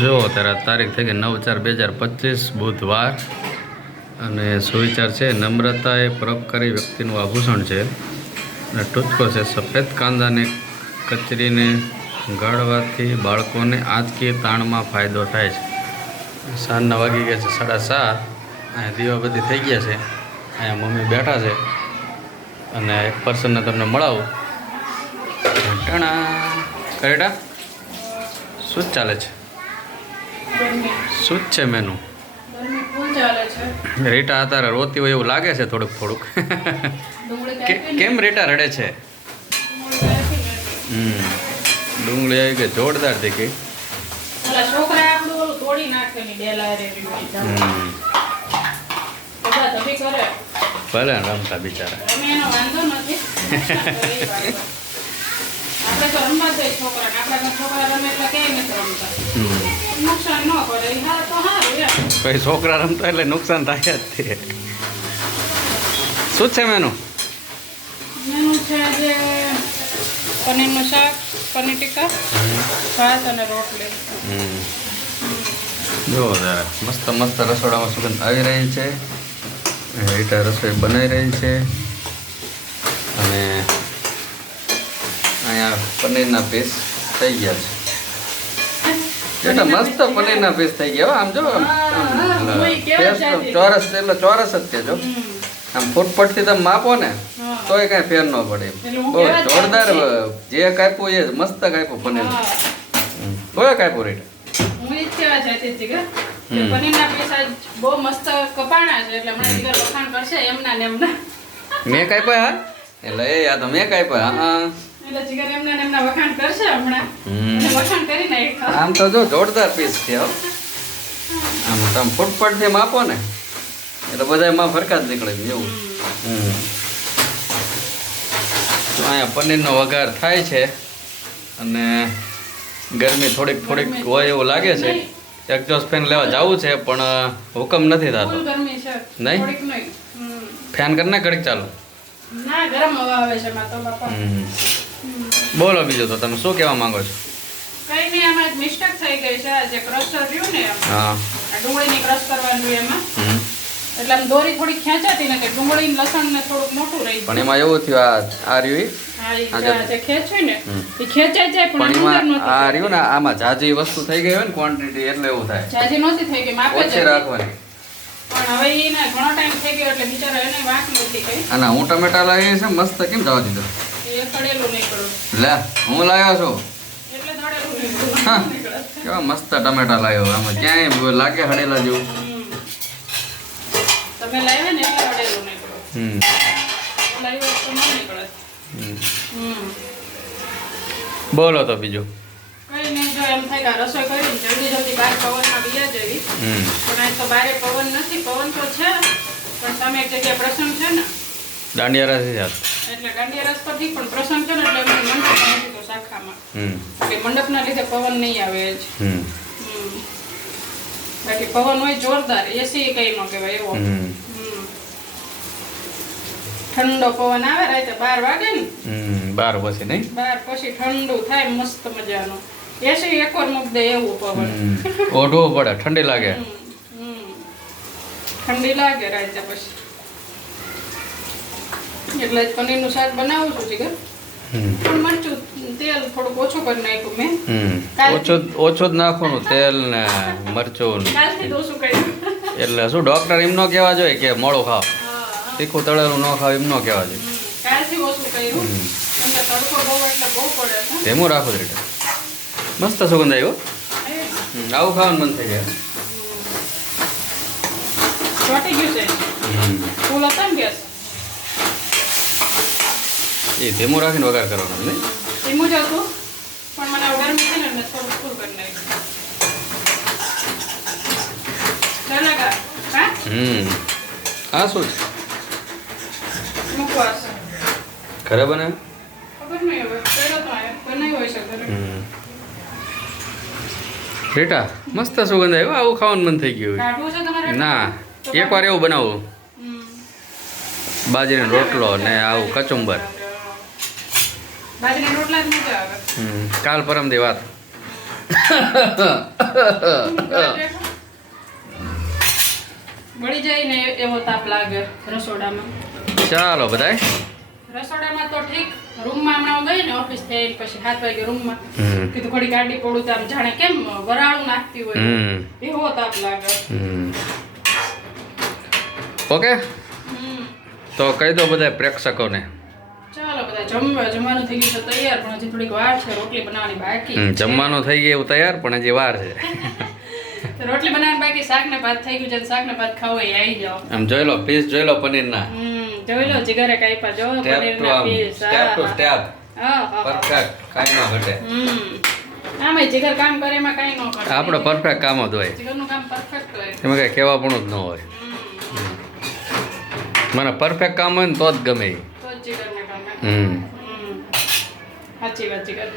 જો ત્યારે તારીખ થઈ ગઈ નવ ચાર બે હજાર પચીસ, બુધવાર. અને સુવિચાર છે નમ્રતા એ પરોપકારી વ્યક્તિનું આભૂષણ છે. અને ટૂચકો છે, સફેદ કાંદાને કચરીને ગાળવાથી બાળકોને આજકીય તાણમાં ફાયદો થાય છે. સાંજના વાગી ગયા છે સાડા સાત. અહીંયા દીવા બધી થઈ ગયા છે. અહીંયા મમ્મી બેઠા છે. અને એક પર્સનને તમને મળાવું. ટાણા. કરેટા? શું ચાલે છે? શું જ છે મેનુ રીટા અત્યારે રોતી હોય એવું લાગે છે થોડુંક થોડુંક. કે કેમ રેટા રડે છે? હમ. ડુંગળી આવી ગઈ જોરદાર દેખી ભલે રમતા બિચારા. આપણે તો રમવા છોકરા આપણા છોકરા રમે એટલે કે નથી રમતા. નુકસાન ન કરે એ તો સારું એમ પછી છોકરા રમતા એટલે નુકસાન થાય જ તે શું છે મેનુ? મેનુ છે આજે પનીરનું શાક પનીર ટીકા ભાત અને રોટલી. હમ. જરા મસ્ત મસ્ત રસોડામાં સુગંધ આવી રહી છે. રીટા રસોઈ બનાવી રહી છે. અને અહીંયા પનીરના પીસ થઈ ગયા છે. બેટા મસ્ત પનીરના પીસ થઈ ગયા આમ જો. ચોરસ એટલે ચોરસ જ છે જો. આમ ફૂટપટથી તમે માપો ને. તોય કાંઈ ફેર ન પડે બહુ જોરદાર જે કાપ્યું એ મસ્ત કાપ્યું પનીર. તોય કાપ્યું રીટા? મેં કાપ્યા હા? એટલે એ યાદ મેં કાપ્યા હા. આમ તો જો જોરદાર પીસ છે આમ તમે ફૂટપટથી માપો ને એટલે બધા એમાં ફરકા જ નીકળે એવું. અહીંયા પનીરનો વઘાર થાય છે અને ગરમી થોડીક થોડીક હોય એવું લાગે છે. એક્ઝોસ્ટ ફેન લેવા જવું છે પણ હુકમ નથી થતો. નહીં? ફેન કરીને ઘડીક ચાલો. ના ગરમ હવા આવે છે તો બાપા. બોલો બીજું તો તમે શું કહેવા માંગો છો? કઈ નહીં આમાં મિસ્ટેક થઈ ગઈ છે. જે ક્રશર રહ્યું ને હા. ડુંગળીની ક્રશ કરવાનું એમાં. એટલે આમ દોરી થોડી ખેંચાતી ને કે ડુંગળી લસણ ને થોડુંક મોટું રહી પણ એમાં એવું થયું આ આ રહ્યું આ. રહ્યું ને આમાં જાજી વસ્તુ થઈ ગઈ હોય ને ક્વોન્ટિટી એટલે એવું થાય. જાજી નહોતી થઈ ગઈ ઓછી રાખવાની. પણ હવે ઘણો ટાઈમ થઈ ગયો એટલે બિચારા એને વાંક નથી કઈ. અને હું ટમેટા લાવી છે મસ્ત કેમ જવા દીધો? લે હું લાવ્યો છું. કેવા મસ્ત ટમેટા લાવ્યો આમાં ક્યાંય લાગે હડેલા જેવું. તમે લાવ્યા ને એટલે કડેલું નીકળ્યું. હમ. લાવ્યો તો ન નીકળે. હમ. હમ. બોલો તો બીજું. કઈ નહીં જો એમ થાય કે રસોઈ કરીને જલ્દી જલ્દી બહાર પવનમાં બીયા જવી પણ આ તો બારે પવન નથી પવન તો છે. પણ સામે એક જગ્યાએ પ્રસંગ છે ને. દાંડિયા રાસી જાત એટલે દાંડિયા રસ પરથી પણ પ્રસંગ છે ને એટલે એમને મંડપ નથી તો શાખામાં. એટલે મંડપના લીધે પવન નહીં આવે જ. બાકી પવન હોય જોરદાર એસી કઈ ન કહેવાય એવો. ઠંડો પવન આવે રાતે બાર વાગે ને. બાર પછી નહીં? બાર પછી ઠંડુ થાય મસ્ત મજાનું. એસી એકવાર મૂક દે એવું પવન. ઓઢવો પડે ઠંડી લાગે. ઠંડી લાગે રાતે પછી. એટલે પનીરનું શાક બનાવું છું જીગર. પણ મરચું તેલ થોડુંક ઓછું કરી નાખ્યું મેં. ઓછું ઓછું જ નાખવાનું તેલ ને મરચું એટલે શું ડોક્ટર એમ ન કહેવા જોઈએ કે મોળું ખાવ. તીખું તળેલું ન ખાવ એમ ન કહેવા જોઈએ. ધેમું રાખો રીતે. મસ્ત સુગંધ આવ્યો આવું ખાવાનું મન થઈ ગયા ચોંટી ગયું છે. ફૂલ હતા ને ગેસ? એ ધીમો રાખીને વઘાર કરવાનો નહીં? ધીમો જ હતો પણ મને વઘાર મૂકે ને થોડું ફૂલ કરી નાખ્યું. હમ. હા શું છે? હશે બને. રીટા મસ્ત સુગંધ આવ્યો આવું ખાવાનું મન થઈ ગયું ના એકવાર એવું બનાવું. બાજરીનો રોટલો ને આવું કચુંબર. કાલ પરમદી વાત. બળી જાય ને એવો તાપ લાગે રસોડામાં. ચાલો બધાય. રસોડામાં તો ઠીક રૂમમાં હમણાં ગઈ ને ઓફિસ થઈ પછી હાથ વાગે રૂમમાં. કીધું ઘડી ગાડી પડું તો આમ જાણે કેમ વરાળું નાખતી હોય. એવો તાપ લાગે. હમ. ઓકે? હમ. તો કહી દો બધા પ્રેક્ષકોને. ચાલો બધા જમવાનું થઈ ગયું છે તૈયાર પણ હજી થોડીક વાર છે રોટલી બનાવવાની બાકી જમવાનું થઈ ગયું એવું તૈયાર પણ હજી વાર છે. રોટલી બનાવવાની બાકી શાક ને ભાત થઈ ગયું છે શાક ને ભાત ખાવો એ આવી જાઓ. આમ જોઈ લો પીસ જોઈ લો પનીરના. ના જોઈ લો જીગરે કાપ્યા જો પનીર ના પીસ સ્ટેપ ટુ પરફેક્ટ કાઈ ન ઘટે. આમાંય જીગર કામ કરે એમાં કાંઈ ન ઘટે. આપણો પરફેક્ટ કામ જ હોય. જીગરનું કામ પરફેક્ટ હોય. એમાં કઈ કહેવાપણું જ ન હોય. મને પરફેક્ટ કામ હોય ને તો જ ગમે ઈ. તો જ જીગરને ગમે હમ હમ સાચી વાત જીગર